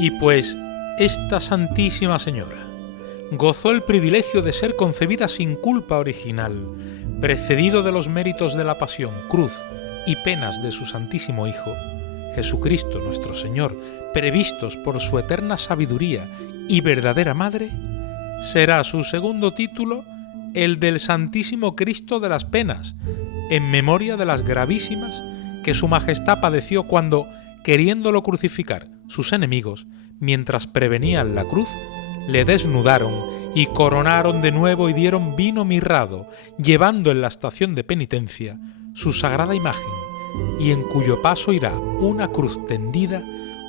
Y pues esta Santísima Señora gozó el privilegio de ser concebida sin culpa original, precedido de los méritos de la pasión, cruz y penas de su Santísimo Hijo, Jesucristo nuestro Señor, previstos por su eterna sabiduría y verdadera Madre, será su segundo título el del Santísimo Cristo de las Penas, en memoria de las gravísimas que su Majestad padeció cuando, queriéndolo crucificar sus enemigos, mientras prevenían la cruz, le desnudaron y coronaron de nuevo y dieron vino mirrado, llevando en la estación de penitencia su sagrada imagen, y en cuyo paso irá una cruz tendida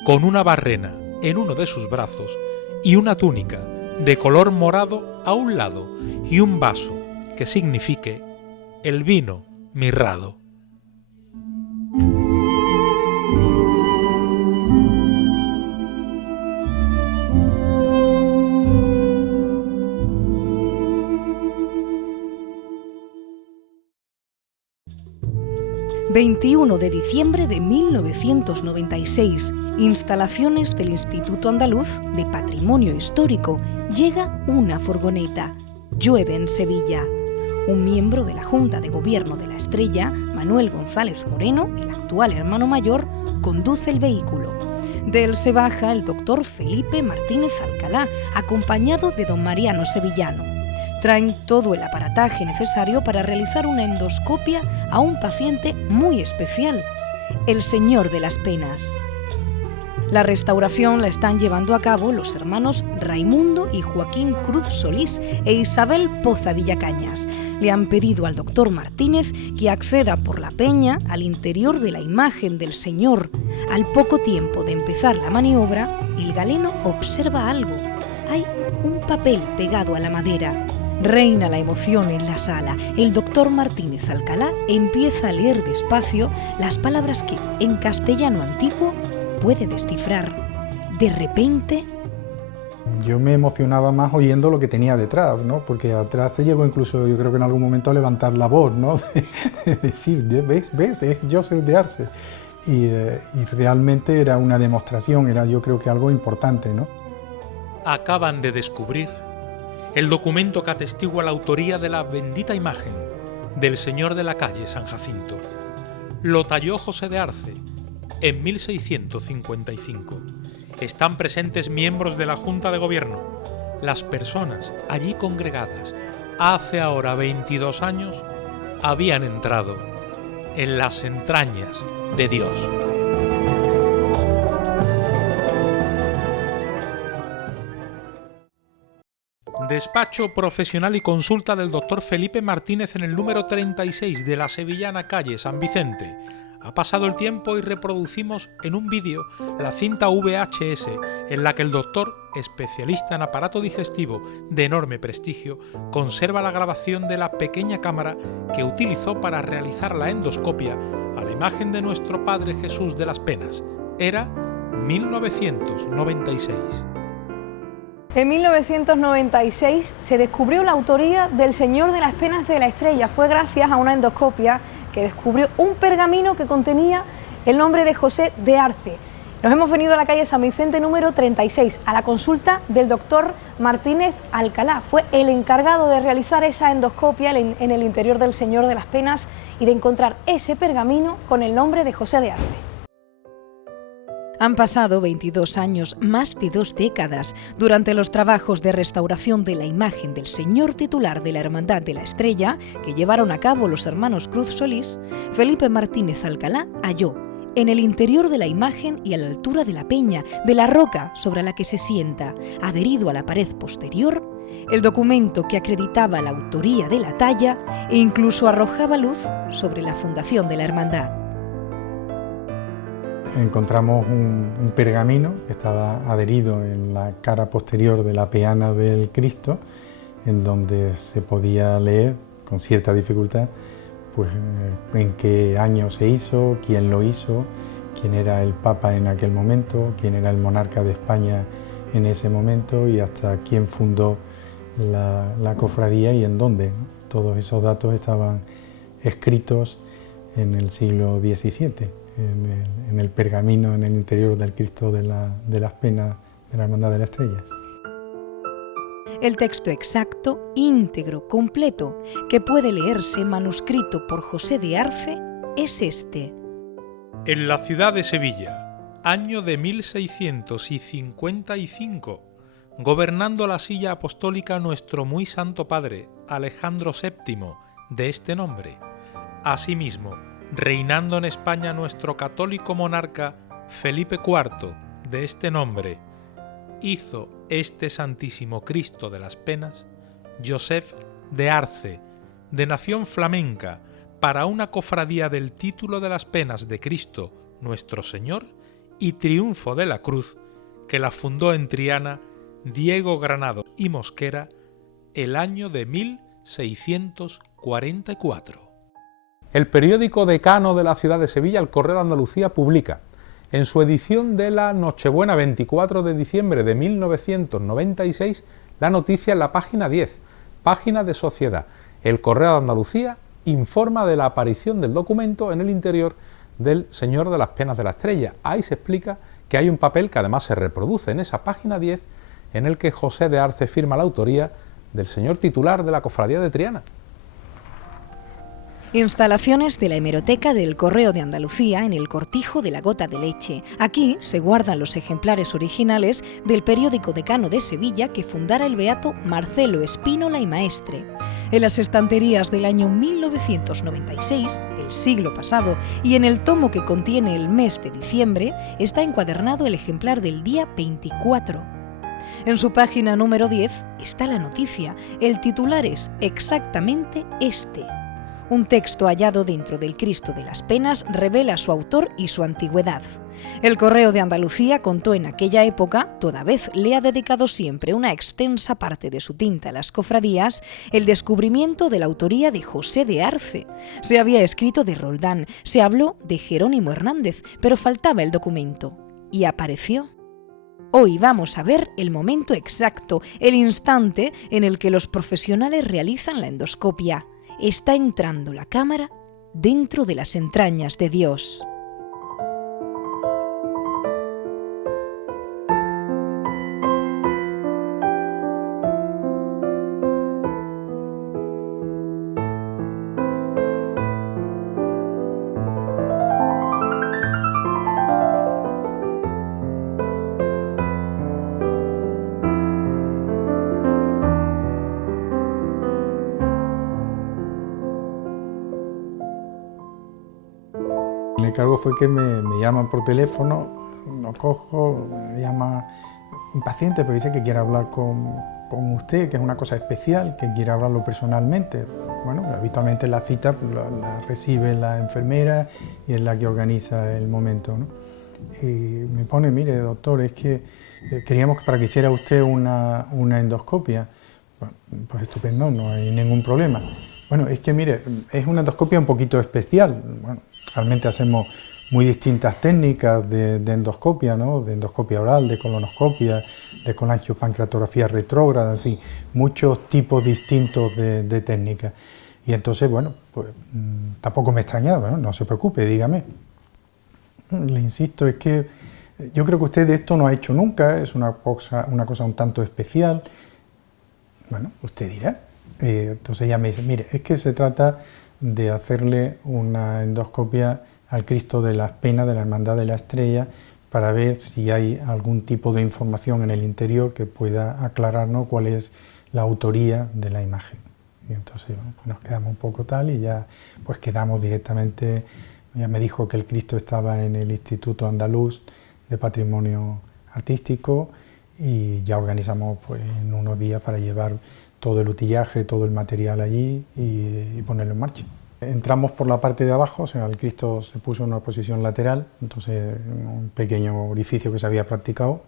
con una barrena en uno de sus brazos y una túnica de color morado a un lado y un vaso que signifique el vino mirrado. ...21 de diciembre de 1996... instalaciones del Instituto Andaluz de Patrimonio Histórico... llega una furgoneta. Llueve en Sevilla. Un miembro de la Junta de Gobierno de La Estrella, Manuel González Moreno, el actual hermano mayor, conduce el vehículo. De él se baja el doctor Felipe Martínez Alcalá, acompañado de don Mariano Sevillano. Traen todo el aparataje necesario para realizar una endoscopia a un paciente muy especial, el Señor de las Penas. La restauración la están llevando a cabo los hermanos Raimundo y Joaquín Cruz Solís e Isabel Poza Villacañas. Le han pedido al doctor Martínez que acceda por la peña al interior de la imagen del Señor. Al poco tiempo de empezar la maniobra, el galeno observa algo. Hay un papel pegado a la madera. Reina la emoción en la sala. El doctor Martínez Alcalá empieza a leer despacio las palabras que, en castellano antiguo, puede descifrar. De repente... Yo me emocionaba más oyendo lo que tenía detrás, ¿no? Porque atrás se llegó incluso, yo creo que en algún momento, a levantar la voz, ¿no? De decir, ¿ves? Es Joseph de Arce. Y realmente era una demostración, era yo creo que algo importante, ¿no? Acaban de descubrir el documento que atestigua la autoría de la bendita imagen del Señor de la calle San Jacinto. Lo talló José de Arce en 1655. Están presentes miembros de la Junta de Gobierno. Las personas allí congregadas hace ahora 22 años habían entrado en las entrañas de Dios. Despacho profesional y consulta del doctor Felipe Martínez en el número 36 de la sevillana calle San Vicente. Ha pasado el tiempo y reproducimos en un vídeo la cinta VHS en la que el doctor, especialista en aparato digestivo de enorme prestigio, conserva la grabación de la pequeña cámara que utilizó para realizar la endoscopia a la imagen de nuestro Padre Jesús de las Penas. Era 1996. En 1996 se descubrió la autoría del Señor de las Penas de la Estrella. Fue gracias a una endoscopia que descubrió un pergamino que contenía el nombre de José de Arce. Nos hemos venido a la calle San Vicente número 36, a la consulta del doctor Martínez Alcalá. Fue el encargado de realizar esa endoscopia en el interior del Señor de las Penas y de encontrar ese pergamino con el nombre de José de Arce. Han pasado 22 años, más de 2 décadas, durante los trabajos de restauración de la imagen del Señor titular de la Hermandad de la Estrella, que llevaron a cabo los hermanos Cruz Solís. Felipe Martínez Alcalá halló, en el interior de la imagen y a la altura de la peña, de la roca sobre la que se sienta, adherido a la pared posterior, el documento que acreditaba la autoría de la talla e incluso arrojaba luz sobre la fundación de la Hermandad. Encontramos un pergamino que estaba adherido en la cara posterior de la peana del Cristo, en donde se podía leer con cierta dificultad pues, en qué año se hizo, quién lo hizo, quién era el Papa en aquel momento, quién era el monarca de España en ese momento y hasta quién fundó la cofradía y en dónde. Todos esos datos estaban escritos en el siglo XVII. en el pergamino, en el interior del Cristo de las Penas de la Hermandad de la Estrella. El texto exacto, íntegro, completo, que puede leerse manuscrito por José de Arce, es este. En la ciudad de Sevilla, año de 1655, gobernando la silla apostólica nuestro muy santo padre, Alejandro VII, de este nombre. Asimismo, reinando en España nuestro católico monarca, Felipe IV, de este nombre, hizo este Santísimo Cristo de las Penas, Josef de Arce, de nación flamenca, para una cofradía del título de las Penas de Cristo, nuestro Señor, y triunfo de la cruz, que la fundó en Triana Diego Granados y Mosquera, el año de 1644. El periódico decano de la ciudad de Sevilla, el Correo de Andalucía, publica en su edición de la Nochebuena 24 de diciembre de 1996 la noticia en la página 10, página de Sociedad. El Correo de Andalucía informa de la aparición del documento en el interior del Señor de las Penas de la Estrella. Ahí se explica que hay un papel que además se reproduce en esa página 10 en el que José de Arce firma la autoría del señor titular de la cofradía de Triana. Instalaciones de la hemeroteca del Correo de Andalucía en el Cortijo de la Gota de Leche. Aquí se guardan los ejemplares originales del periódico decano de Sevilla que fundara el beato Marcelo Espínola y Maestre. En las estanterías del año 1996, del siglo pasado, y en el tomo que contiene el mes de diciembre, está encuadernado el ejemplar del día 24. En su página número 10 está la noticia. El titular es exactamente este. Un texto hallado dentro del Cristo de las Penas revela su autor y su antigüedad. El Correo de Andalucía contó en aquella época, toda vez le ha dedicado siempre una extensa parte de su tinta a las cofradías, el descubrimiento de la autoría de José de Arce. Se había escrito de Roldán, se habló de Jerónimo Hernández, pero faltaba el documento. Y apareció. Hoy vamos a ver el momento exacto, el instante en el que los profesionales realizan la endoscopia. Está entrando la cámara dentro de las entrañas de Dios. El encargo fue que me llaman por teléfono, lo cojo, me llama impaciente, pero dice que quiere hablar con usted, que es una cosa especial, que quiere hablarlo personalmente. Bueno, habitualmente la cita la recibe la enfermera y es la que organiza el momento, ¿no? Y me pone, mire, doctor, es que queríamos para que hiciera usted una endoscopia. Bueno, pues estupendo, no hay ningún problema. Bueno, es que mire, es una endoscopia un poquito especial. Bueno, realmente hacemos muy distintas técnicas de endoscopia, ¿no? De endoscopia oral, de colonoscopia, de colangiopancreatografía retrógrada, en fin, muchos tipos distintos de técnicas. Y entonces, bueno, pues tampoco me extrañaba, ¿no? No se preocupe, dígame. Le insisto, es que yo creo que usted de esto no ha hecho nunca, es una cosa un tanto especial. Bueno, usted dirá. Entonces ella me dice, mire, es que se trata de hacerle una endoscopia al Cristo de las Penas de la Hermandad de la Estrella para ver si hay algún tipo de información en el interior que pueda aclararnos cuál es la autoría de la imagen. Y entonces bueno, pues nos quedamos un poco tal y ya pues quedamos directamente, ella me dijo que el Cristo estaba en el Instituto Andaluz de Patrimonio Artístico y ya organizamos pues en unos días para llevar todo el utillaje, todo el material allí y ponerlo en marcha. Entramos por la parte de abajo, o sea, el Cristo se puso en una posición lateral, entonces un pequeño orificio que se había practicado,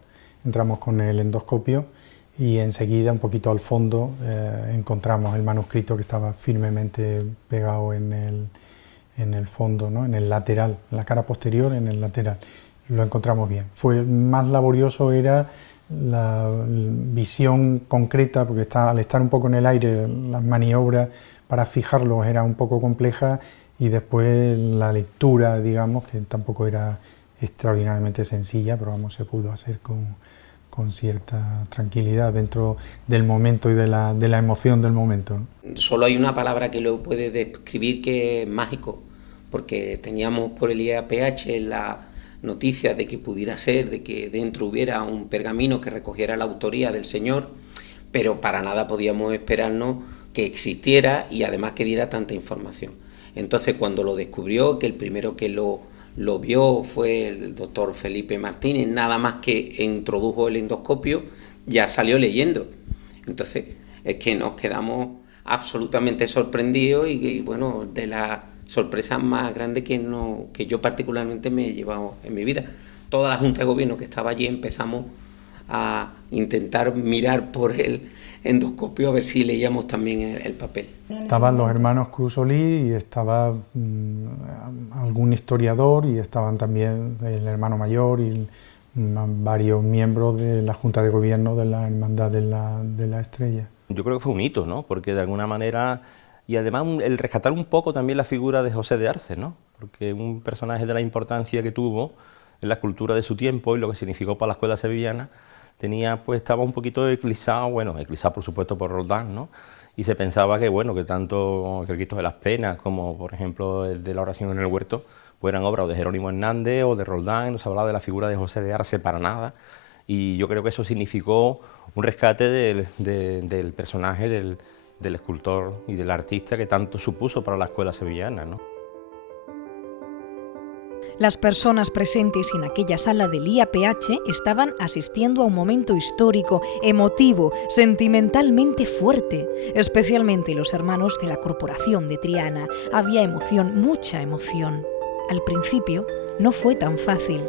entramos con el endoscopio y enseguida, un poquito al fondo, encontramos el manuscrito que estaba firmemente pegado en el fondo, ¿no? En el lateral, en la cara posterior, en el lateral. Lo encontramos bien. Fue más laborioso era la visión concreta, porque al estar un poco en el aire, las maniobras para fijarlos era un poco compleja y después la lectura, digamos, que tampoco era extraordinariamente sencilla, pero vamos, se pudo hacer con cierta tranquilidad dentro del momento y de la emoción del momento, ¿no? Solo hay una palabra que lo puede describir, que es mágico, porque teníamos por el IAPH la noticia de que pudiera ser, de que dentro hubiera un pergamino que recogiera la autoría del Señor, pero para nada podíamos esperarnos que existiera y además que diera tanta información. Entonces, cuando lo descubrió, que el primero que lo vio fue el doctor Felipe Martínez, nada más que introdujo el endoscopio, ya salió leyendo. Entonces, es que nos quedamos absolutamente sorprendidos y bueno, de las sorpresas más grandes que yo particularmente me he llevado en mi vida. Toda la Junta de Gobierno que estaba allí empezamos a intentar mirar por el endoscopio a ver si leíamos también el papel. Estaban los hermanos Cruz Solís y estaba algún historiador y estaban también el hermano mayor y varios miembros de la Junta de Gobierno de la Hermandad de la Estrella. Yo creo que fue un hito, ¿no? Porque de alguna manera, y además el rescatar un poco también la figura de José de Arce, ¿no? Porque un personaje de la importancia que tuvo en la cultura de su tiempo y lo que significó para la escuela sevillana, estaba un poquito eclipsado, eclipsado por supuesto por Roldán, ¿no? Y se pensaba que, bueno, que tanto el Cristo de las Penas como, por ejemplo, el de la oración en el huerto, pues eran obras de Jerónimo Hernández o de Roldán, no se hablaba de la figura de José de Arce para nada, y yo creo que eso significó un rescate del personaje, del escultor y del artista que tanto supuso para la escuela sevillana, ¿no? Las personas presentes en aquella sala del IAPH estaban asistiendo a un momento histórico, emotivo, sentimentalmente fuerte, especialmente los hermanos de la Corporación de Triana. Había emoción, mucha emoción. Al principio no fue tan fácil.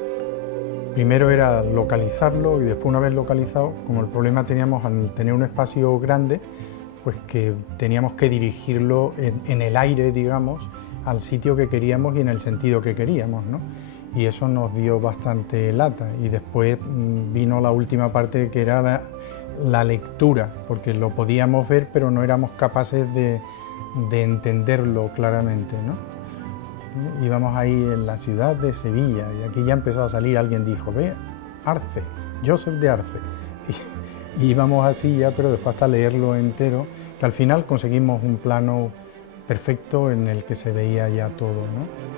Primero era localizarlo y después, una vez localizado, como el problema teníamos al tener un espacio grande, pues que teníamos que dirigirlo en el aire, digamos, al sitio que queríamos y en el sentido que queríamos, ¿no? Y eso nos dio bastante lata. Y después vino la última parte, que era la lectura, porque lo podíamos ver, pero no éramos capaces de entenderlo claramente, ¿no? Íbamos ahí en la ciudad de Sevilla y aquí ya empezó a salir, alguien dijo, ve, Arce, Joseph de Arce. Y íbamos así ya, pero después hasta leerlo entero, que al final conseguimos un plano perfecto en el que se veía ya todo, ¿no?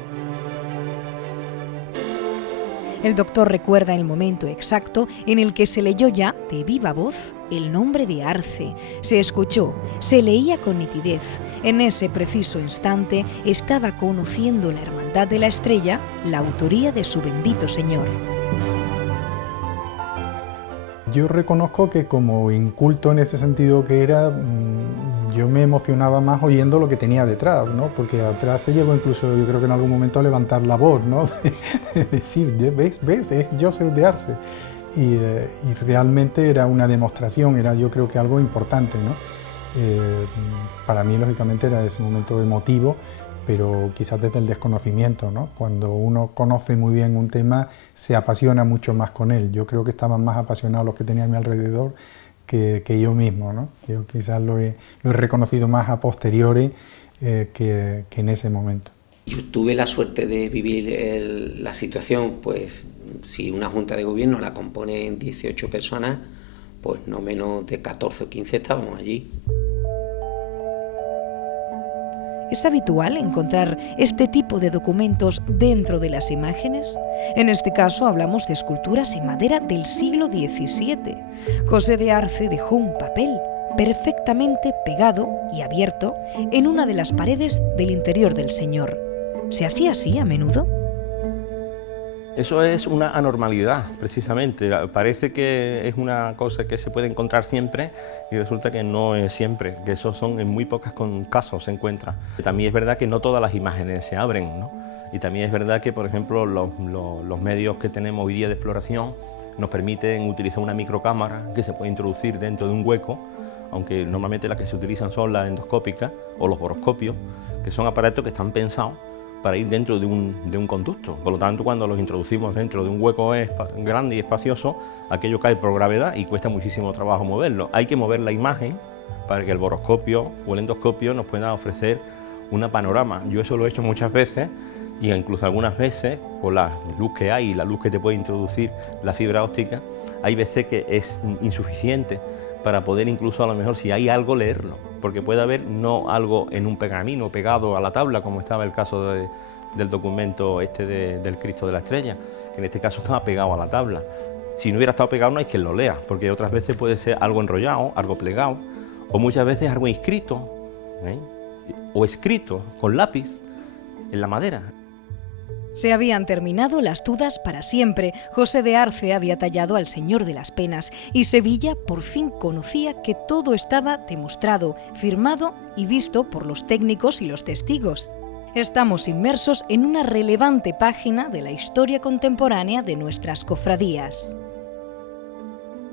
El doctor recuerda el momento exacto en el que se leyó ya de viva voz el nombre de Arce. Se escuchó, se leía con nitidez. En ese preciso instante estaba conociendo la Hermandad de la Estrella la autoría de su bendito Señor. Yo reconozco que como inculto en ese sentido que era, yo me emocionaba más oyendo lo que tenía detrás, ¿no? Porque atrás se llegó incluso, yo creo que en algún momento, a levantar la voz, ¿no? De decir, ¿ves? Es Joseph de Arce. Y realmente era una demostración, era yo creo que algo importante, ¿no? Para mí, lógicamente, era ese momento emotivo, pero quizás desde el desconocimiento, ¿no? Cuando uno conoce muy bien un tema, se apasiona mucho más con él. Yo creo que estaban más apasionados los que tenía a mi alrededor que yo mismo, ¿no? Yo quizás lo he reconocido más a posteriori que en ese momento. Yo tuve la suerte de vivir la situación, pues si una junta de gobierno la componen 18 personas, pues no menos de 14 o 15 estábamos allí. ¿Es habitual encontrar este tipo de documentos dentro de las imágenes? En este caso hablamos de esculturas en madera del siglo XVII. José de Arce dejó un papel perfectamente pegado y abierto en una de las paredes del interior del Señor. ¿Se hacía así a menudo? Eso es una anormalidad, precisamente. Parece que es una cosa que se puede encontrar siempre y resulta que no es siempre, que eso son en muy pocos casos se encuentra. También es verdad que no todas las imágenes se abren, ¿no? Y también es verdad que, por ejemplo, los medios que tenemos hoy día de exploración nos permiten utilizar una microcámara que se puede introducir dentro de un hueco, aunque normalmente las que se utilizan son las endoscópicas o los boroscopios, que son aparatos que están pensados para ir dentro de un conducto. Por lo tanto, cuando los introducimos dentro de un hueco grande y espacioso, aquello cae por gravedad y cuesta muchísimo trabajo moverlo. Hay que mover la imagen para que el boroscopio o el endoscopio nos pueda ofrecer una panorama. Yo eso lo he hecho muchas veces, y incluso algunas veces, por la luz que hay y la luz que te puede introducir la fibra óptica, hay veces que es insuficiente para poder incluso, a lo mejor, si hay algo, leerlo, porque puede haber no algo en un pergamino pegado a la tabla, como estaba el caso del documento del Cristo de la Estrella, que en este caso estaba pegado a la tabla. Si no hubiera estado pegado, no hay quien lo lea, porque otras veces puede ser algo enrollado, algo plegado, o muchas veces algo inscrito, o escrito con lápiz en la madera. Se habían terminado las dudas para siempre. José de Arce había tallado al Señor de las Penas y Sevilla por fin conocía que todo estaba demostrado, firmado y visto por los técnicos y los testigos. Estamos inmersos en una relevante página de la historia contemporánea de nuestras cofradías.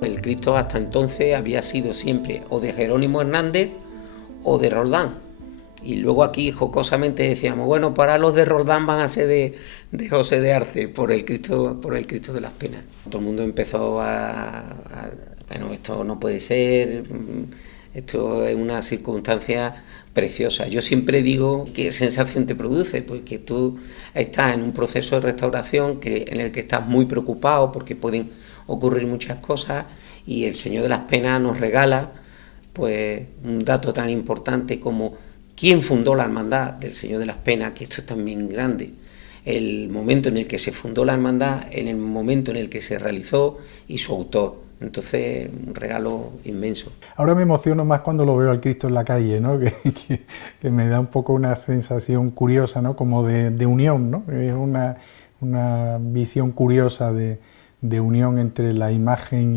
El Cristo hasta entonces había sido siempre o de Jerónimo Hernández o de Roldán. Y luego aquí jocosamente decíamos, bueno, para los de Roldán van a ser de José de Arce por el Cristo de las Penas. Todo el mundo empezó bueno, esto no puede ser, esto es una circunstancia preciosa. Yo siempre digo, ¿qué sensación te produce? Pues que tú estás en un proceso de restauración en el que estás muy preocupado porque pueden ocurrir muchas cosas, y el Señor de las Penas nos regala pues un dato tan importante como quién fundó la hermandad del Señor de las Penas, que esto es también grande, el momento en el que se fundó la hermandad, en el momento en el que se realizó y su autor. Entonces, un regalo inmenso. Ahora me emociono más cuando lo veo al Cristo en la calle, ¿no? que me da un poco una sensación curiosa, ¿no? Como de unión, ¿no? Es una visión curiosa de unión entre la imagen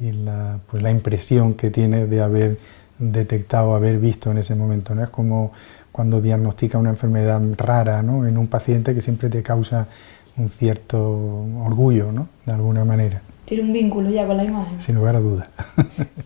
y la impresión que tiene de haber detectado, haber visto en ese momento, ¿no? Es como cuando diagnostica una enfermedad rara, ¿no? En un paciente, que siempre te causa un cierto orgullo, ¿no? De alguna manera. Tiene un vínculo ya con la imagen. Sin lugar a dudas.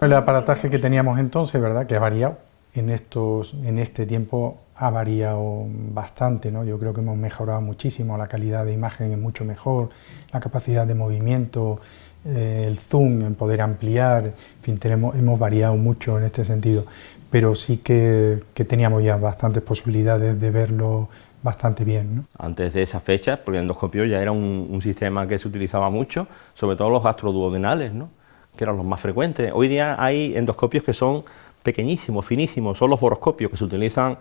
El aparataje que teníamos entonces, ¿verdad?, que ha variado. En este tiempo ha variado bastante, ¿no? Yo creo que hemos mejorado muchísimo, la calidad de imagen es mucho mejor, la capacidad de movimiento, el zoom, en poder ampliar, en fin, hemos variado mucho en este sentido, pero sí que teníamos ya bastantes posibilidades de verlo bastante bien, ¿no? Antes de esas fechas, porque el endoscopio ya era un sistema que se utilizaba mucho, sobre todo los gastroduodenales, ¿no?, que eran los más frecuentes. Hoy día hay endoscopios que son pequeñísimos, finísimos, son los boroscopios que se utilizan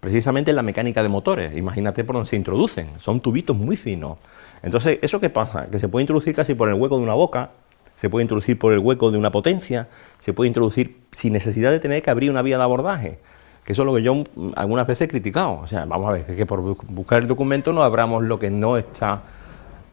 precisamente en la mecánica de motores. Imagínate por dónde se introducen, son tubitos muy finos. Entonces, ¿eso qué pasa? Que se puede introducir casi por el hueco de una boca, se puede introducir por el hueco de una potencia, se puede introducir sin necesidad de tener que abrir una vía de abordaje, que eso es lo que yo algunas veces he criticado. O sea, vamos a ver, que por buscar el documento no abramos lo que no está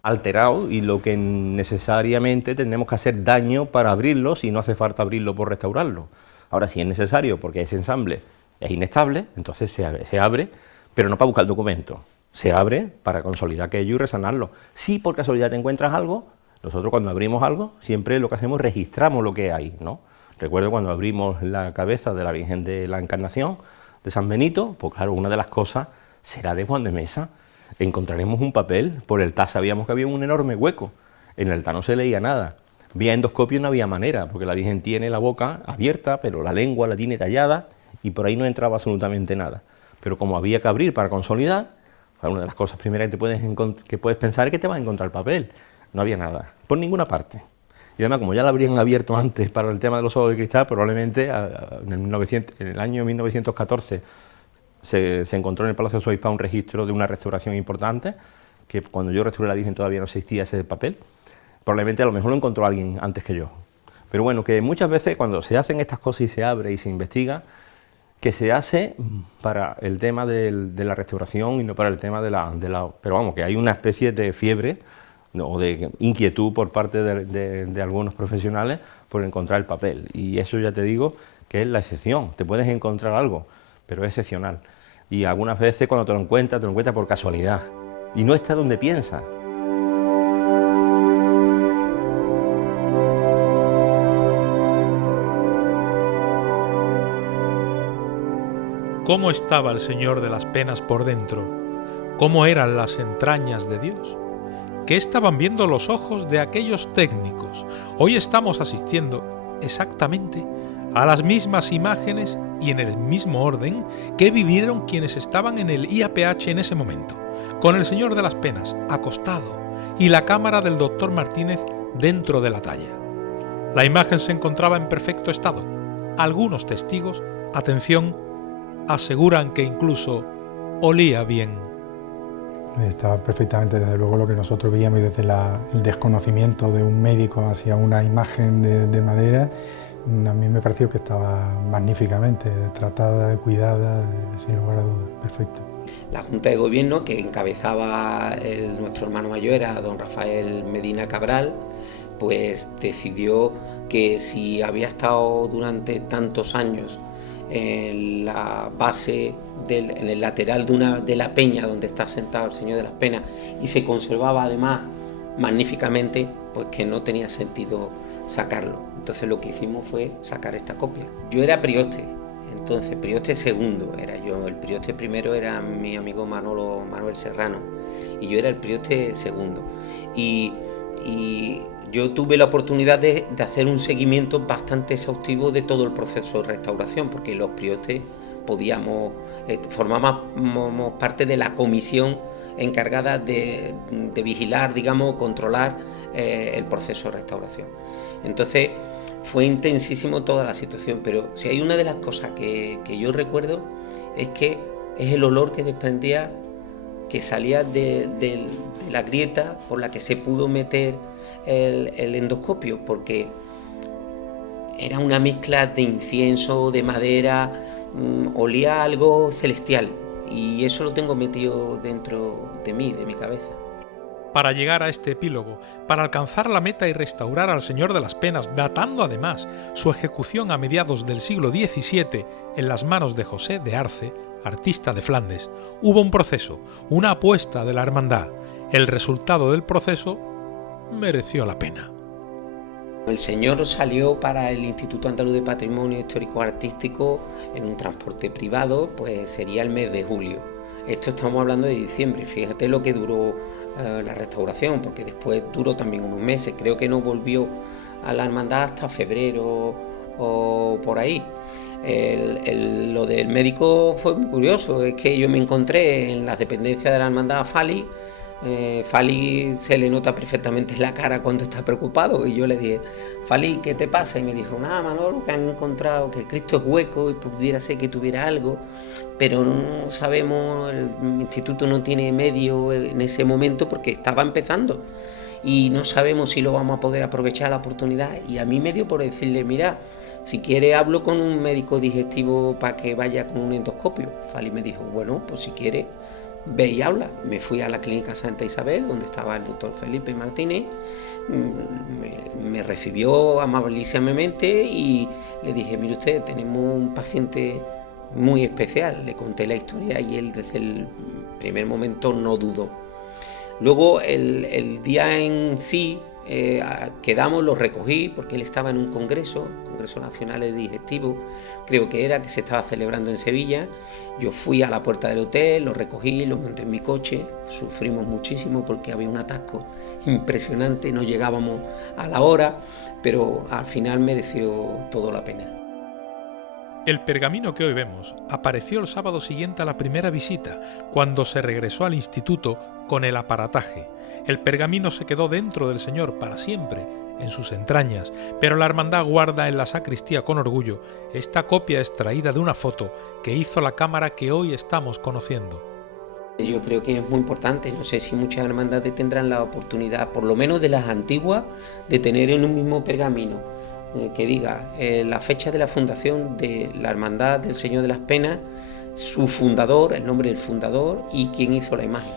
alterado y lo que necesariamente tenemos que hacer daño para abrirlo, si no hace falta abrirlo por restaurarlo. Ahora, si es necesario, porque ese ensamble es inestable, entonces se abre, pero no para buscar el documento. Se abre para consolidar aquello y resanarlo. Si por casualidad te encuentras algo, nosotros cuando abrimos algo, siempre lo que hacemos es registramos lo que hay, ¿no? Recuerdo cuando abrimos la cabeza de la Virgen de la Encarnación, de San Benito, pues claro, una de las cosas será de Juan de Mesa. Encontraremos un papel, por el TAS sabíamos que había un enorme hueco, en el TAS no se leía nada. Vía endoscopio no había manera, porque la Virgen tiene la boca abierta, pero la lengua la tiene tallada, y por ahí no entraba absolutamente nada. Pero como había que abrir para consolidar, una de las cosas primeras que puedes pensar es que te vas a encontrar el papel. No había nada, por ninguna parte. Y además, como ya la habrían abierto antes para el tema de los ojos de cristal, probablemente en el año 1914 se encontró en el Palacio de Soispá un registro de una restauración importante, que cuando yo restauré la Virgen todavía no existía ese papel. Probablemente a lo mejor lo encontró alguien antes que yo. Pero bueno, que muchas veces cuando se hacen estas cosas y se abre y se investiga, que se hace para el tema de la restauración y no para el tema de la... Pero vamos, que hay una especie de fiebre o de inquietud por parte de algunos profesionales por encontrar el papel. Y eso ya te digo que es la excepción. Te puedes encontrar algo, pero es excepcional. Y algunas veces cuando te lo encuentras por casualidad. Y no está donde piensas. ¿Cómo estaba el Señor de las Penas por dentro? ¿Cómo eran las entrañas de Dios? ¿Qué estaban viendo los ojos de aquellos técnicos? Hoy estamos asistiendo exactamente a las mismas imágenes y en el mismo orden que vivieron quienes estaban en el IAPH en ese momento, con el Señor de las Penas acostado y la cámara del doctor Martínez dentro de la talla. La imagen se encontraba en perfecto estado. Algunos testigos, atención, aseguran que incluso olía bien. Estaba perfectamente, desde luego, lo que nosotros veíamos, y desde el desconocimiento de un médico hacia una imagen de madera, a mí me pareció que estaba magníficamente tratada, cuidada, sin lugar a dudas, perfecto. La Junta de Gobierno, que encabezaba nuestro hermano mayor, era don Rafael Medina Cabral, pues decidió que si había estado durante tantos años en la base, en el lateral de la peña donde está sentado el Señor de las Penas, y se conservaba además magníficamente, pues que no tenía sentido sacarlo. Entonces lo que hicimos fue sacar esta copia. Yo era prioste, entonces prioste segundo era yo. El prioste primero era mi amigo Manuel Serrano y yo era el prioste segundo. Y yo tuve la oportunidad de hacer un seguimiento bastante exhaustivo de todo el proceso de restauración, porque los priostes formábamos parte de la comisión encargada de vigilar, digamos, controlar el proceso de restauración. Entonces fue intensísimo toda la situación, pero si hay una de las cosas que yo recuerdo es que es el olor que desprendía, que salía de la grieta por la que se pudo meter el endoscopio, porque era una mezcla de incienso, de madera, olía algo celestial, y eso lo tengo metido dentro de mí, de mi cabeza. Para llegar a este epílogo, para alcanzar la meta y restaurar al Señor de las Penas, datando además su ejecución a mediados del siglo XVII en las manos de José de Arce, artista de Flandes, hubo un proceso, una apuesta de la hermandad. El resultado del proceso mereció la pena. El señor salió para el Instituto Andaluz de Patrimonio Histórico Artístico en un transporte privado, pues sería el mes de julio. Esto estamos hablando de diciembre, fíjate lo que duró la restauración, porque después duró también unos meses, creo que no volvió a la hermandad hasta febrero o por ahí. Lo del médico fue muy curioso, es que yo me encontré en las dependencias de la hermandad a Fali. Fali se le nota perfectamente en la cara cuando está preocupado, y yo le dije: Fali, ¿qué te pasa? Y me dijo: nada, Manolo, que han encontrado que el Cristo es hueco y pudiera ser que tuviera algo, pero no sabemos, el instituto no tiene medio en ese momento porque estaba empezando y no sabemos si lo vamos a poder aprovechar la oportunidad. Y a mí me dio por decirle: mira, si quiere hablo con un médico digestivo para que vaya con un endoscopio. Fali me dijo: bueno, pues si quiere ve y habla. Me fui a la clínica Santa Isabel, donde estaba el doctor Felipe Martínez. Me recibió amabilísimamente y le dije: mire usted, tenemos un paciente muy especial. Le conté la historia y él desde el primer momento no dudó. Luego el día en sí quedamos, lo recogí porque él estaba en un congreso nacional de digestivo, creo que era, que se estaba celebrando en Sevilla. Yo fui a la puerta del hotel, lo recogí, lo monté en mi coche. Sufrimos muchísimo porque había un atasco impresionante, no llegábamos a la hora, pero al final mereció todo la pena. El pergamino que hoy vemos apareció el sábado siguiente a la primera visita, cuando se regresó al instituto con el aparataje. El pergamino se quedó dentro del Señor para siempre, en sus entrañas, pero la hermandad guarda en la sacristía con orgullo esta copia extraída de una foto que hizo la cámara que hoy estamos conociendo. Yo creo que es muy importante, no sé si muchas hermandades tendrán la oportunidad, por lo menos de las antiguas, de tener en un mismo pergamino que diga la fecha de la fundación de la Hermandad del Señor de las Penas, su fundador, el nombre del fundador y quién hizo la imagen.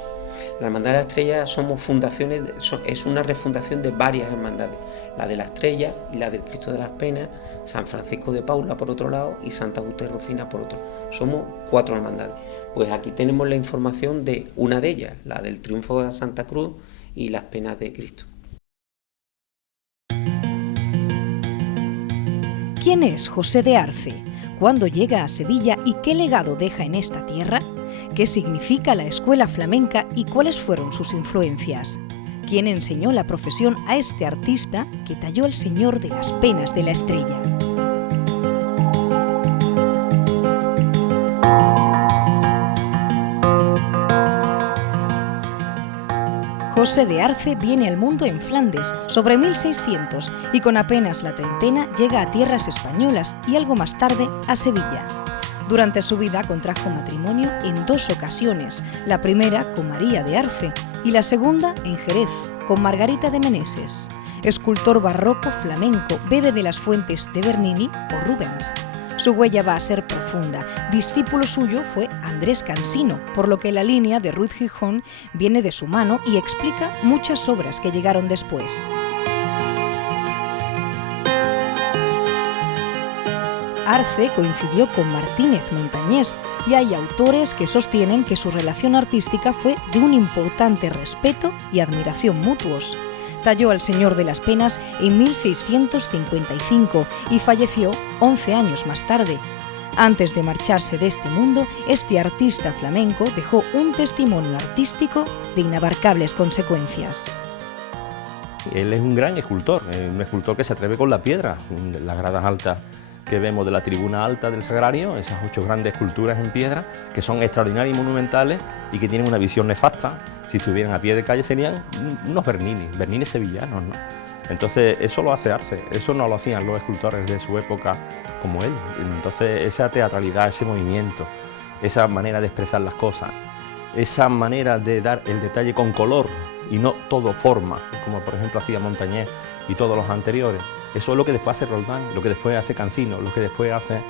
La Hermandad de la Estrella somos fundaciones, es una refundación de varias hermandades, la de la Estrella y la del Cristo de las Penas, San Francisco de Paula por otro lado y Santa Agustín Rufina por otro. Somos 4 hermandades. Pues aquí tenemos la información de una de ellas, la del Triunfo de Santa Cruz y las Penas de Cristo. ¿Quién es José de Arce? ¿Cuándo llega a Sevilla y qué legado deja en esta tierra? ¿Qué significa la escuela flamenca y cuáles fueron sus influencias? ¿Quién enseñó la profesión a este artista que talló al Señor de las Penas de la Estrella? José de Arce viene al mundo en Flandes sobre 1600 y con apenas la treintena llega a tierras españolas y algo más tarde a Sevilla. Durante su vida contrajo matrimonio en 2 ocasiones, la primera con María de Arce y la segunda en Jerez, con Margarita de Meneses. Escultor barroco flamenco, bebe de las fuentes de Bernini o Rubens. Su huella va a ser profunda. Discípulo suyo fue Andrés Cansino, por lo que la línea de Ruiz Gijón viene de su mano y explica muchas obras que llegaron después. Arce coincidió con Martínez Montañés y hay autores que sostienen que su relación artística fue de un importante respeto y admiración mutuos. Talló al Señor de las Penas en 1655 y falleció 11 años más tarde. Antes de marcharse de este mundo, este artista flamenco dejó un testimonio artístico de inabarcables consecuencias. Él es un gran escultor, un escultor que se atreve con la piedra. Las gradas altas que vemos de la tribuna alta del Sagrario, esas 8 grandes esculturas en piedra, que son extraordinarias y monumentales y que tienen una visión nefasta. Si estuvieran a pie de calle serían unos Bernini sevillanos, ¿no? Entonces eso lo hace Arce, eso no lo hacían los escultores de su época como él. Entonces esa teatralidad, ese movimiento, esa manera de expresar las cosas, esa manera de dar el detalle con color y no todo forma, como por ejemplo hacía Montañés y todos los anteriores. Eso es lo que después hace Roldán, lo que después hace Cansino, lo que después hace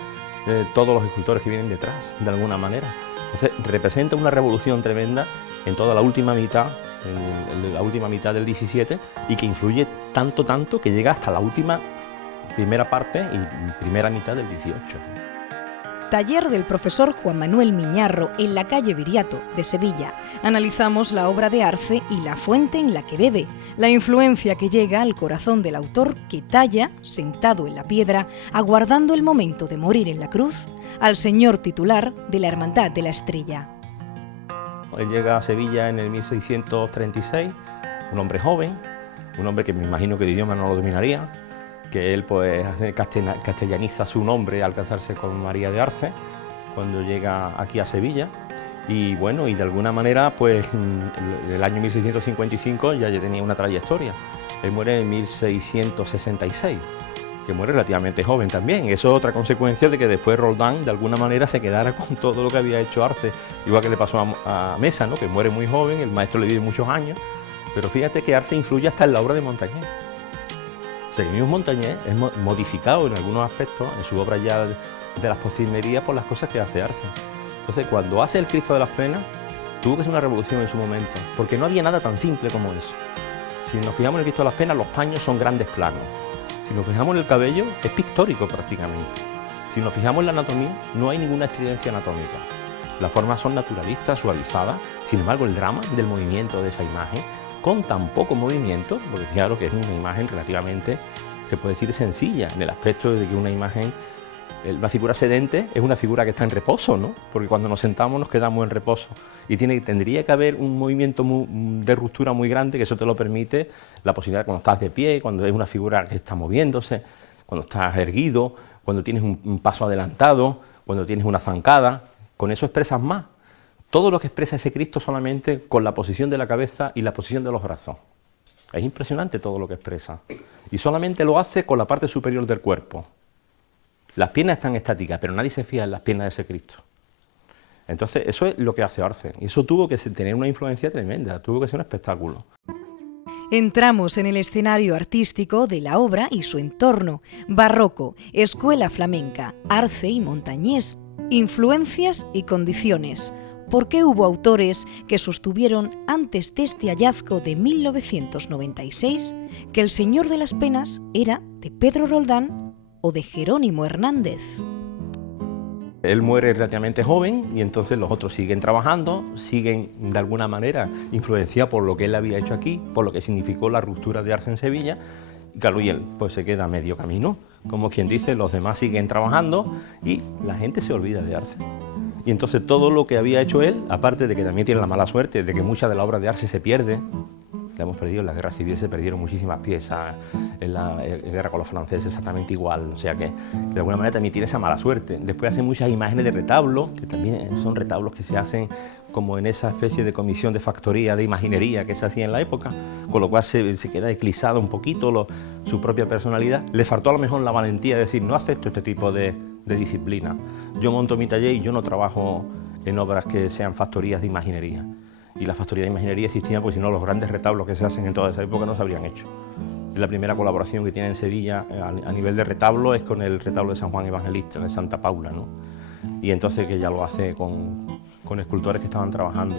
todos los escultores que vienen detrás, de alguna manera. Entonces representa una revolución tremenda en toda la última mitad, en la última mitad del 17, y que influye tanto que llega hasta la última primera parte y primera mitad del 18. Taller del profesor Juan Manuel Miñarro en la calle Viriato de Sevilla. Analizamos la obra de Arce y la fuente en la que bebe, la influencia que llega al corazón del autor que talla, sentado en la piedra, aguardando el momento de morir en la cruz, al señor titular de la Hermandad de la Estrella. Él llega a Sevilla en el 1636, un hombre joven, un hombre que me imagino que el idioma no lo dominaría, que él pues castellaniza su nombre al casarse con María de Arce cuando llega aquí a Sevilla, y bueno, y de alguna manera pues el año 1655 ya tenía una trayectoria. Él muere en 1666, que muere relativamente joven también. Eso es otra consecuencia de que después Roldán de alguna manera se quedara con todo lo que había hecho Arce, igual que le pasó a Mesa, ¿no? Que muere muy joven, el maestro le vive muchos años, pero fíjate que Arce influye hasta en la obra de Montañés. O sea, que el mismo Montañés es modificado en algunos aspectos en su obra ya de las postrimerías por las cosas que hace Arce. Entonces, cuando hace el Cristo de las Penas, tuvo que ser una revolución en su momento, porque no había nada tan simple como eso. Si nos fijamos en el Cristo de las Penas, los paños son grandes planos. Si nos fijamos en el cabello, es pictórico prácticamente. Si nos fijamos en la anatomía, no hay ninguna estridencia anatómica. Las formas son naturalistas, suavizadas. Sin embargo, el drama del movimiento de esa imagen, con tan poco movimiento, porque fijaros que es una imagen relativamente, se puede decir, sencilla, en el aspecto de que una imagen, la figura sedente es una figura que está en reposo, ¿no? Porque cuando nos sentamos nos quedamos en reposo. Y tendría que haber un movimiento de ruptura muy grande, que eso te lo permite la posibilidad cuando estás de pie, cuando es una figura que está moviéndose, cuando estás erguido, cuando tienes un paso adelantado, cuando tienes una zancada. Con eso expresas más. Todo lo que expresa ese Cristo solamente con la posición de la cabeza y la posición de los brazos. Es impresionante todo lo que expresa. Y solamente lo hace con la parte superior del cuerpo. Las piernas están estáticas, pero nadie se fija en las piernas de ese Cristo. Entonces, eso es lo que hace Arce. Y eso tuvo que tener una influencia tremenda, tuvo que ser un espectáculo. Entramos en el escenario artístico de la obra y su entorno. Barroco, escuela flamenca, Arce y Montañés, influencias y condiciones. ¿Por qué hubo autores que sostuvieron antes de este hallazgo de 1996 que el Señor de las Penas era de Pedro Roldán o de Jerónimo Hernández? Él muere relativamente joven y entonces los otros siguen trabajando, siguen de alguna manera influenciados por lo que él había hecho aquí, por lo que significó la ruptura de Arce en Sevilla, y claro, y él pues se queda a medio camino. Como quien dice, los demás siguen trabajando y la gente se olvida de Arce. Y entonces todo lo que había hecho él, aparte de que también tiene la mala suerte de que mucha de la obra de Arce se pierde, la hemos perdido. En la guerra civil se perdieron muchísimas piezas, en la guerra con los franceses exactamente igual, o sea que de alguna manera también tiene esa mala suerte. Después hace muchas imágenes de retablos, que también son retablos que se hacen como en esa especie de comisión de factoría, de imaginería que se hacía en la época, con lo cual se queda eclipsado un poquito su propia personalidad. Le faltó a lo mejor la valentía de decir, no acepto este tipo de disciplina. Yo monto mi taller y yo no trabajo en obras que sean factorías de imaginería. Y las factorías de imaginería existían porque si no los grandes retablos que se hacen en toda esa época no se habrían hecho. La primera colaboración que tiene en Sevilla a nivel de retablo es con el retablo de San Juan Evangelista, de Santa Paula, ¿no? Y entonces que ya lo hace con escultores que estaban trabajando.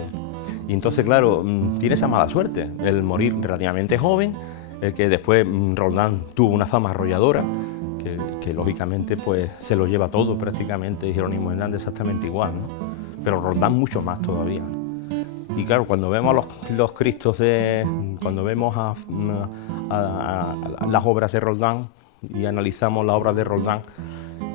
Y entonces, claro, tiene esa mala suerte, el morir relativamente joven, el que después Roldán tuvo una fama arrolladora, que lógicamente pues se lo lleva todo prácticamente, y Jerónimo Hernández exactamente igual, ¿no? Pero Roldán mucho más todavía. Y claro, cuando vemos los Cristos cuando vemos las obras de Roldán y analizamos la obra de Roldán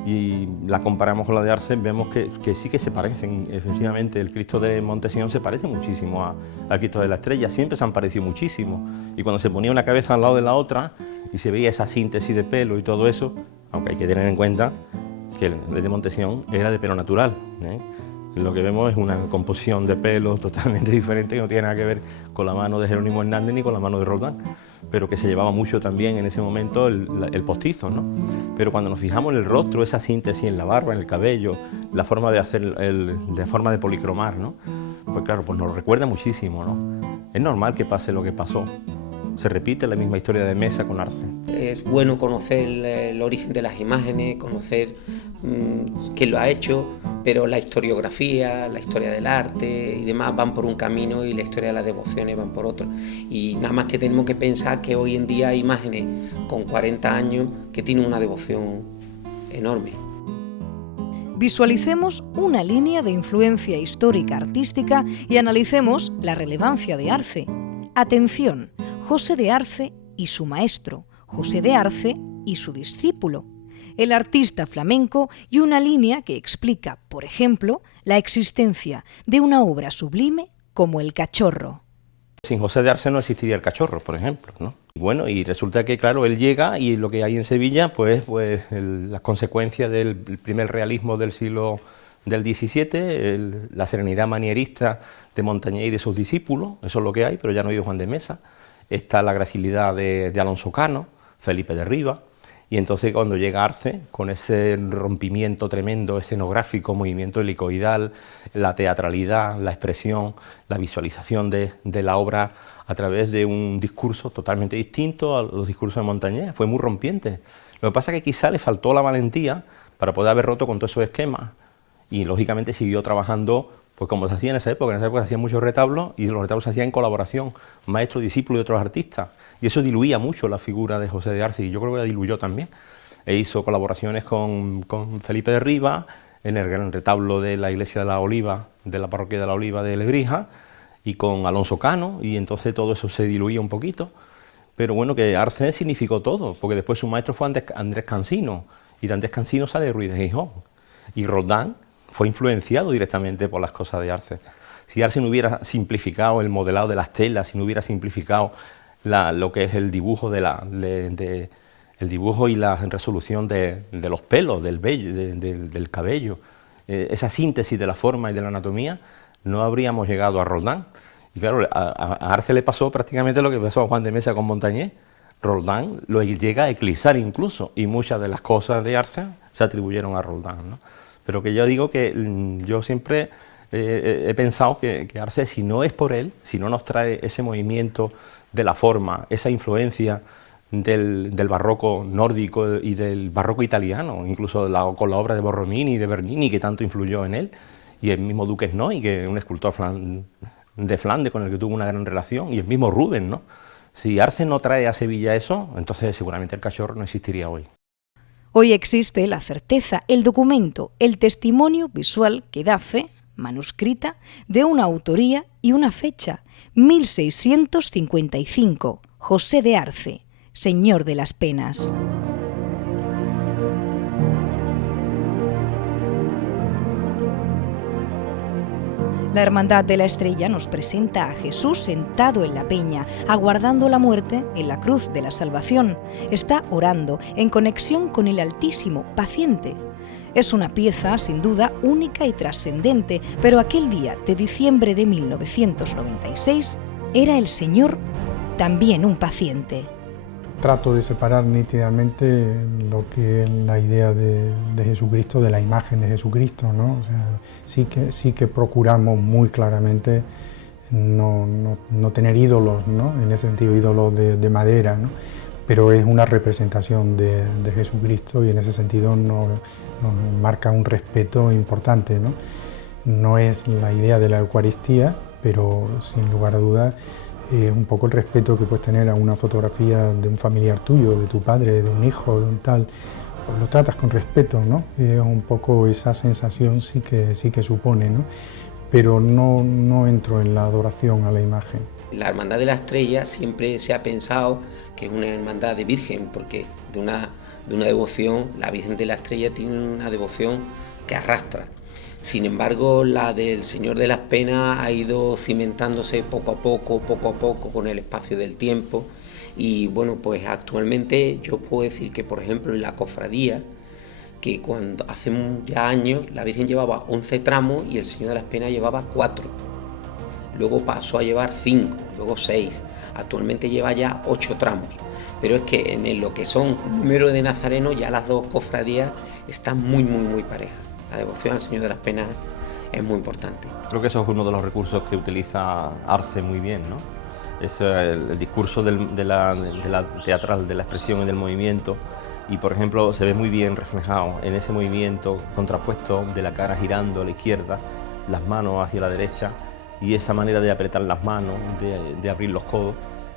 y la comparamos con la de Arce, vemos que sí que se parecen. Efectivamente, el Cristo de Montesión se parece muchísimo al Cristo de la Estrella, siempre se han parecido muchísimo. Y cuando se ponía una cabeza al lado de la otra y se veía esa síntesis de pelo y todo eso, aunque hay que tener en cuenta que el de Montesión era de pelo natural, ¿eh? Lo que vemos es una composición de pelos totalmente diferente que no tiene nada que ver con la mano de Jerónimo Hernández ni con la mano de Roldán, pero que se llevaba mucho también en ese momento el postizo, ¿no? Pero cuando nos fijamos en el rostro, esa síntesis en la barba, en el cabello, la forma de hacer, la forma de policromar, ¿no? Pues claro, pues nos recuerda muchísimo, ¿no? Es normal que pase lo que pasó. Se repite la misma historia de Mesa con Arce. Es bueno conocer el origen de las imágenes, conocer quién lo ha hecho, pero la historiografía, la historia del arte y demás van por un camino y la historia de las devociones van por otro. Y nada más que tenemos que pensar que hoy en día hay imágenes con 40 años que tienen una devoción enorme. Visualicemos una línea de influencia histórica artística y analicemos la relevancia de Arce. Atención, José de Arce y su maestro, José de Arce y su discípulo, el artista flamenco, y una línea que explica, por ejemplo, la existencia de una obra sublime como El Cachorro. Sin José de Arce no existiría El Cachorro, por ejemplo, ¿no? Bueno, y resulta que, claro, él llega y lo que hay en Sevilla, pues las consecuencias del primer realismo del siglo del XVII, la serenidad manierista de Montañés y de sus discípulos, eso es lo que hay, pero ya no vive Juan de Mesa. Está la gracilidad de Alonso Cano, Felipe de Riva, y entonces cuando llega Arce, con ese rompimiento tremendo escenográfico, movimiento helicoidal, la teatralidad, la expresión, la visualización de la obra a través de un discurso totalmente distinto a los discursos de Montañés, fue muy rompiente. Lo que pasa es que quizá le faltó la valentía para poder haber roto con todos esos esquemas, y lógicamente siguió trabajando pues como se hacía en esa época se hacían muchos retablos y los retablos se hacían en colaboración, maestro, discípulo y otros artistas. Y eso diluía mucho la figura de José de Arce y yo creo que la diluyó también. E hizo colaboraciones con Felipe de Riva en el gran retablo de la iglesia de la Oliva, de la parroquia de la Oliva de Lebrija, y con Alonso Cano, y entonces todo eso se diluía un poquito. Pero bueno, que Arce significó todo, porque después su maestro fue Andrés Cansino, y de Andrés Cansino sale Ruiz de Gijón. Y Roldán fue influenciado directamente por las cosas de Arce. Si Arce no hubiera simplificado el modelado de las telas, si no hubiera simplificado lo que es el dibujo el dibujo y la resolución de los pelos, del vello, del cabello, esa síntesis de la forma y de la anatomía, no habríamos llegado a Roldán. Y claro, a Arce le pasó prácticamente lo que pasó a Juan de Mesa con Montañés. Roldán lo llega a eclipsar incluso, y muchas de las cosas de Arce se atribuyeron a Roldán, ¿no? Pero que yo digo que yo siempre he pensado que Arce, si no es por él, si no nos trae ese movimiento de la forma, esa influencia del barroco nórdico y del barroco italiano, incluso con la obra de Borromini y de Bernini, que tanto influyó en él, y el mismo Duques Noy, que es un escultor de Flandes con el que tuvo una gran relación, y el mismo Rubens, ¿no? Si Arce no trae a Sevilla eso, entonces seguramente El Cachorro no existiría hoy. Hoy existe la certeza, el documento, el testimonio visual que da fe, manuscrita, de una autoría y una fecha, 1655, José de Arce, Señor de las Penas. La Hermandad de la Estrella nos presenta a Jesús sentado en la peña, aguardando la muerte en la cruz de la salvación. Está orando, en conexión con el Altísimo, paciente. Es una pieza, sin duda, única y trascendente, pero aquel día de diciembre de 1996 era el Señor también un paciente. Trato de separar nítidamente lo que es la idea de Jesucristo, de la imagen de Jesucristo, ¿no? O sea, sí que procuramos muy claramente no tener ídolos, ¿no? En ese sentido, ídolos de madera, ¿no? Pero es una representación de Jesucristo y en ese sentido nos marca un respeto importante, ¿no? No es la idea de la Eucaristía, pero sin lugar a dudas es un poco el respeto que puedes tener a una fotografía de un familiar tuyo, de tu padre, de un hijo, de un tal, pues lo tratas con respeto, ¿no? Es un poco esa sensación sí que supone, ¿no? Pero no entro en la adoración a la imagen. La Hermandad de la Estrella siempre se ha pensado que es una hermandad de Virgen, porque de una devoción, la Virgen de la Estrella tiene una devoción que arrastra. Sin embargo, la del Señor de las Penas ha ido cimentándose poco a poco con el espacio del tiempo. Y bueno, pues actualmente yo puedo decir que, por ejemplo, en la cofradía, que cuando hace ya años la Virgen llevaba 11 tramos y el Señor de las Penas llevaba 4. Luego pasó a llevar 5, luego 6. Actualmente lleva ya 8 tramos. Pero es que en lo que son número de nazarenos, ya las dos cofradías están muy parejas. La devoción al Señor de las Penas es muy importante. Creo que eso es uno de los recursos que utiliza Arce muy bien, ¿no? Es el discurso de la teatral, de la expresión y del movimiento. Y, por ejemplo, se ve muy bien reflejado en ese movimiento contrapuesto de la cara girando a la izquierda, las manos hacia la derecha, y esa manera de apretar las manos, de abrir los codos,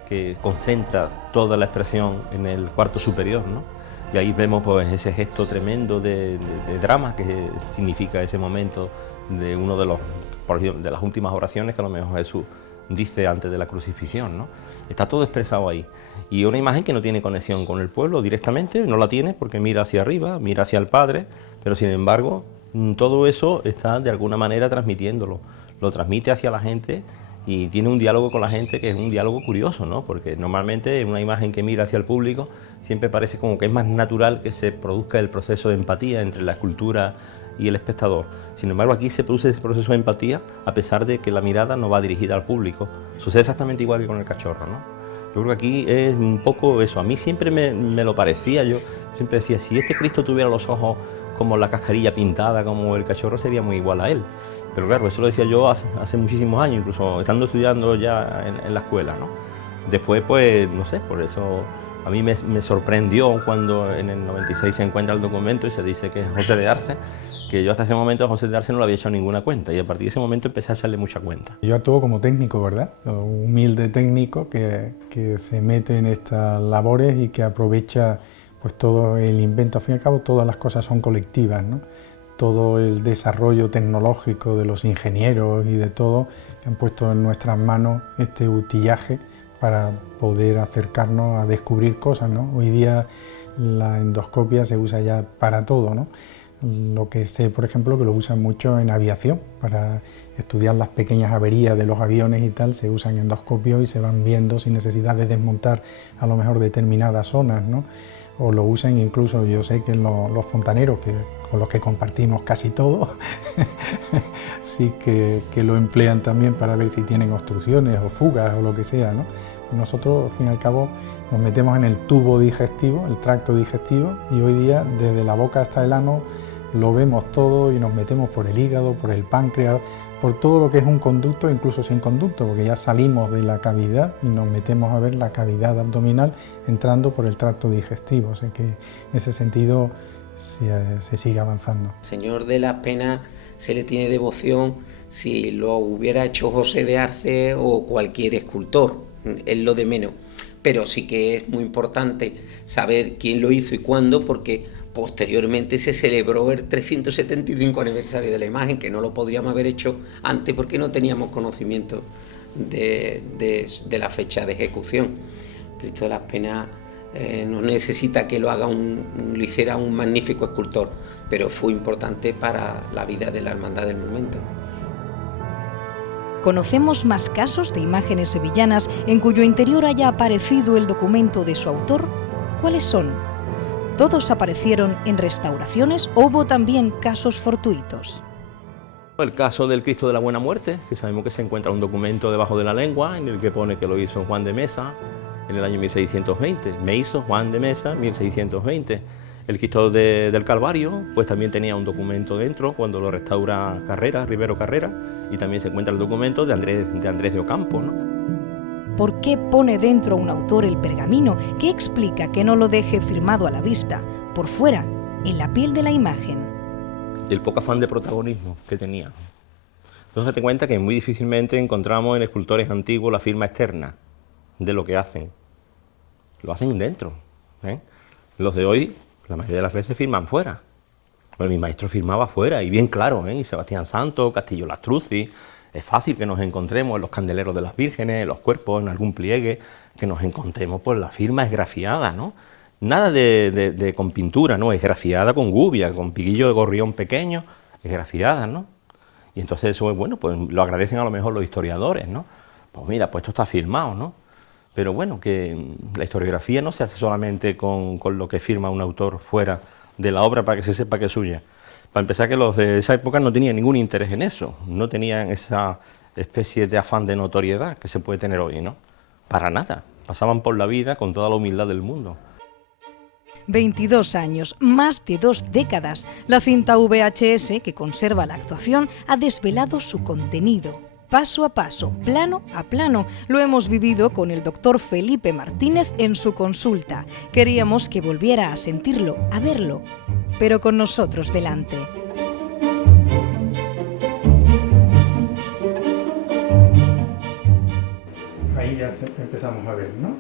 que concentra toda la expresión en el cuarto superior, ¿no? Y ahí vemos pues ese gesto tremendo de drama que significa ese momento de uno de las últimas oraciones que a lo mejor Jesús dice antes de la crucifixión, ¿no? Está todo expresado ahí. Y una imagen que no tiene conexión con el pueblo directamente, no la tiene porque mira hacia arriba, mira hacia el Padre, pero sin embargo todo eso está de alguna manera transmitiéndolo, lo transmite hacia la gente y tiene un diálogo con la gente que es un diálogo curioso, ¿no? Porque normalmente en una imagen que mira hacia el público siempre parece como que es más natural que se produzca el proceso de empatía entre la escultura y el espectador. Sin embargo, aquí se produce ese proceso de empatía a pesar de que la mirada no va dirigida al público. Sucede exactamente igual que con el cachorro, ¿no? Yo creo que aquí es un poco eso. A mí siempre me lo parecía. Yo siempre decía, si este Cristo tuviera los ojos como la cascarilla pintada, como el cachorro, sería muy igual a él. Pero claro, eso lo decía yo hace muchísimos años, incluso estando estudiando ya en la escuela, ¿no? Después, pues, no sé, por eso a mí me sorprendió cuando en el 96 se encuentra el documento y se dice que es José de Arce, que yo hasta ese momento a José de Arce no le había echado ninguna cuenta y a partir de ese momento empecé a echarle mucha cuenta. Yo actúo como técnico, ¿verdad? Un humilde técnico que se mete en estas labores y que aprovecha pues todo el invento. Al fin y al cabo todas las cosas son colectivas, ¿no? Todo el desarrollo tecnológico de los ingenieros y de todo que han puesto en nuestras manos este utillaje para poder acercarnos a descubrir cosas, ¿no? Hoy día la endoscopia se usa ya para todo, ¿no? Lo que sé, por ejemplo, que lo usan mucho en aviación, para estudiar las pequeñas averías de los aviones y tal, se usan endoscopios y se van viendo sin necesidad de desmontar a lo mejor determinadas zonas, ¿no? O lo usan incluso, yo sé que los fontaneros, con los que compartimos casi todo, sí que lo emplean también para ver si tienen obstrucciones o fugas o lo que sea, ¿no? Nosotros, al fin y al cabo, nos metemos en el tubo digestivo, el tracto digestivo, y hoy día, desde la boca hasta el ano, lo vemos todo y nos metemos por el hígado, por el páncreas, por todo lo que es un conducto, incluso sin conducto, porque ya salimos de la cavidad y nos metemos a ver la cavidad abdominal entrando por el tracto digestivo. O sea que en ese sentido se sigue avanzando. Señor de las Penas se le tiene devoción si lo hubiera hecho José de Arce o cualquier escultor, es lo de menos. Pero sí que es muy importante saber quién lo hizo y cuándo, porque posteriormente se celebró el 375 aniversario de la imagen, que no lo podríamos haber hecho antes porque no teníamos conocimiento de la fecha de ejecución. Cristo de las Penas no necesita que lo hiciera un magnífico escultor, pero fue importante para la vida de la hermandad del momento. ¿Conocemos más casos de imágenes sevillanas en cuyo interior haya aparecido el documento de su autor? ¿Cuáles son? ¿Todos aparecieron en restauraciones o hubo también casos fortuitos? El caso del Cristo de la Buena Muerte, que sabemos que se encuentra un documento debajo de la lengua en el que pone que lo hizo Juan de Mesa en el año 1620. Me hizo Juan de Mesa 1620. El Cristo del Calvario, pues también tenía un documento dentro cuando lo restaura Carrera, Rivero Carrera, y también se encuentra el documento de Andrés de Ocampo, ¿no? ¿Por qué pone dentro un autor el pergamino? ¿Qué explica que no lo deje firmado a la vista, por fuera, en la piel de la imagen? El poco afán de protagonismo que tenía. Entonces date cuenta que muy difícilmente encontramos en escultores antiguos la firma externa de lo que hacen. Lo hacen dentro, ¿eh? Los de hoy, la mayoría de las veces firman fuera. Bueno, mi maestro firmaba fuera, y bien claro, ¿eh? Y Sebastián Santo, Castillo Lastruzzi. Es fácil que nos encontremos en los candeleros de las vírgenes, en los cuerpos, en algún pliegue, que nos encontremos, pues la firma esgrafiada, ¿no? Nada con pintura, ¿no? Esgrafiada con gubia, con piquillo de gorrión pequeño, esgrafiada, ¿no? Y entonces eso, bueno, pues lo agradecen a lo mejor los historiadores, ¿no? Pues mira, pues esto está firmado, ¿no? Pero bueno, que la historiografía no se hace solamente con lo que firma un autor fuera de la obra para que se sepa que es suya. Para empezar, que los de esa época no tenían ningún interés en eso, no tenían esa especie de afán de notoriedad que se puede tener hoy, ¿no? Para nada, pasaban por la vida con toda la humildad del mundo. 22 años, más de 2 décadas, la cinta VHS, que conserva la actuación, ha desvelado su contenido. Paso a paso, plano a plano, lo hemos vivido con el doctor Felipe Martínez en su consulta. Queríamos que volviera a sentirlo, a verlo, pero con nosotros delante. Ahí ya empezamos a ver, ¿no?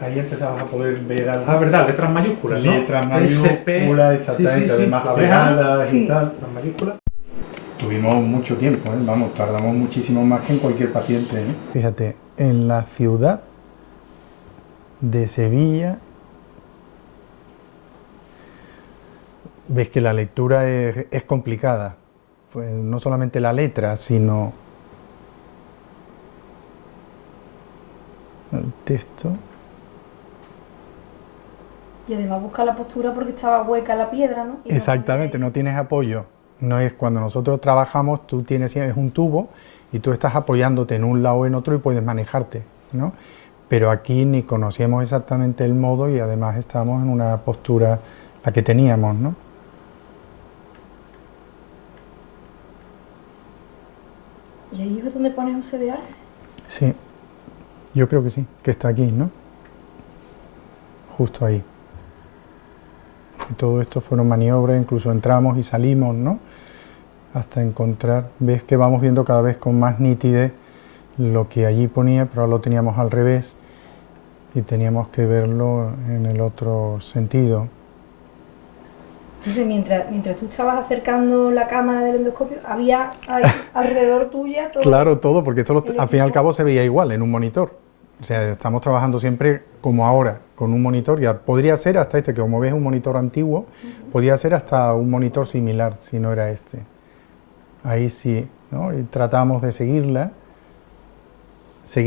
Ahí empezabas a poder ver algo. Ah, verdad, letras mayúsculas, ¿no? Letras mayúsculas, exactamente, además pegadas y tal. Letras mayúsculas. Tuvimos mucho tiempo, ¿eh? Vamos, tardamos muchísimo más que en cualquier paciente, ¿eh? Fíjate, en la ciudad de Sevilla, ves que la lectura es complicada. Pues no solamente la letra, sino el texto. Y además busca la postura porque estaba hueca la piedra, ¿no? Exactamente, no tienes apoyo. No es cuando nosotros trabajamos, tú tienes un tubo y tú estás apoyándote en un lado o en otro y puedes manejarte, ¿no? Pero aquí ni conocíamos exactamente el modo y además estábamos en una postura la que teníamos, ¿no? ¿Y ahí es donde pones José de Arce? Sí, yo creo que sí, que está aquí, ¿no? Justo ahí. Y todo esto fueron maniobras, incluso entramos y salimos, ¿no? Hasta encontrar, ves que vamos viendo cada vez con más nitidez lo que allí ponía, pero lo teníamos al revés y teníamos que verlo en el otro sentido. Entonces, mientras tú estabas acercando la cámara del endoscopio, había alrededor tuya todo. Claro, todo, porque esto al fin y al cabo se veía igual en un monitor. O sea, estamos trabajando siempre como ahora, con un monitor. Ya podría ser hasta este, que como ves es un monitor antiguo, podría ser hasta un monitor similar, si no era este. Ahí sí, ¿no? Y tratamos de seguir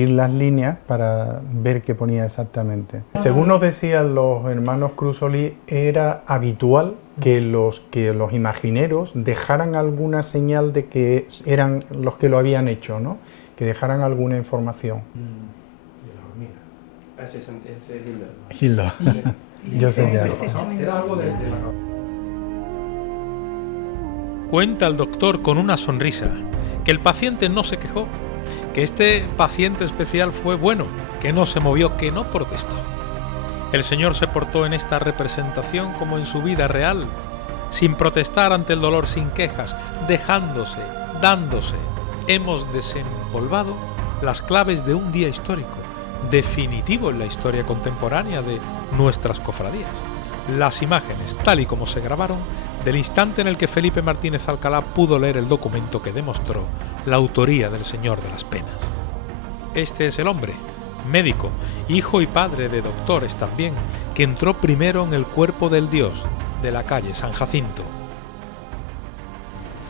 las líneas para ver qué ponía exactamente. Según nos decían los hermanos Cruz Solís, era habitual que los imagineros dejaran alguna señal de que eran los que lo habían hecho, ¿no? Que dejaran alguna información. Ese es Hilda. Yo sé ya. Era algo de Cuenta el doctor con una sonrisa que el paciente no se quejó, que este paciente especial fue bueno, que no se movió, que no protestó. El Señor se portó en esta representación como en su vida real, sin protestar ante el dolor, sin quejas, dejándose, dándose. Hemos desempolvado las claves de un día histórico, definitivo en la historia contemporánea de nuestras cofradías. Las imágenes, tal y como se grabaron, del instante en el que Felipe Martínez Alcalá pudo leer el documento que demostró la autoría del Señor de las Penas. Este es el hombre, médico, hijo y padre de doctores también, que entró primero en el cuerpo del Dios de la calle San Jacinto.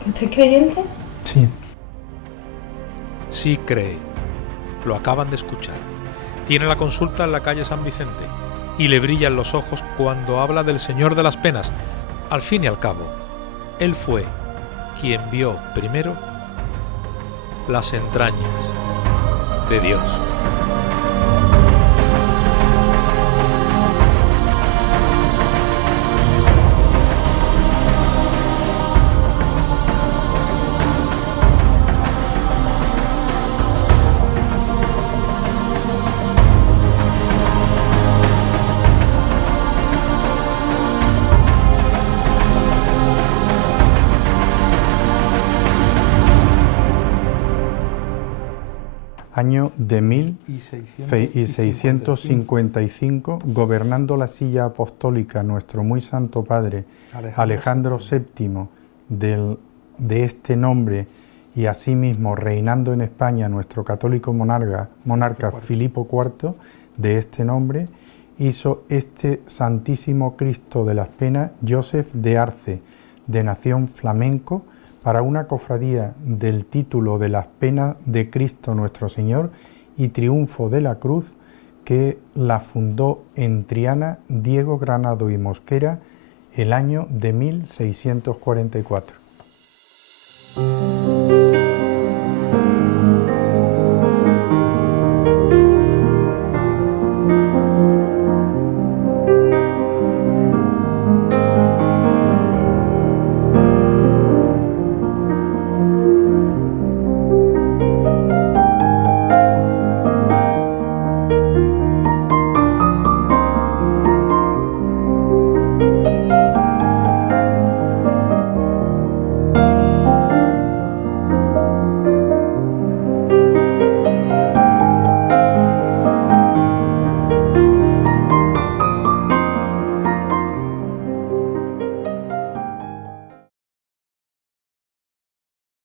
¿Usted es creyente? Sí. Sí cree. Lo acaban de escuchar. Tiene la consulta en la calle San Vicente y le brillan los ojos cuando habla del Señor de las Penas. Al fin y al cabo, él fue quien vio primero las entrañas de Dios. Año de 1655, gobernando la silla apostólica nuestro muy santo padre Alejandro VII de este nombre, y asimismo reinando en España nuestro católico monarca Filipo IV de este nombre, hizo este Santísimo Cristo de las Penas Joseph de Arce, de nación flamenco, para una cofradía del título de las Penas de Cristo nuestro Señor y Triunfo de la Cruz, que la fundó en Triana Diego Granado y Mosquera el año de 1644.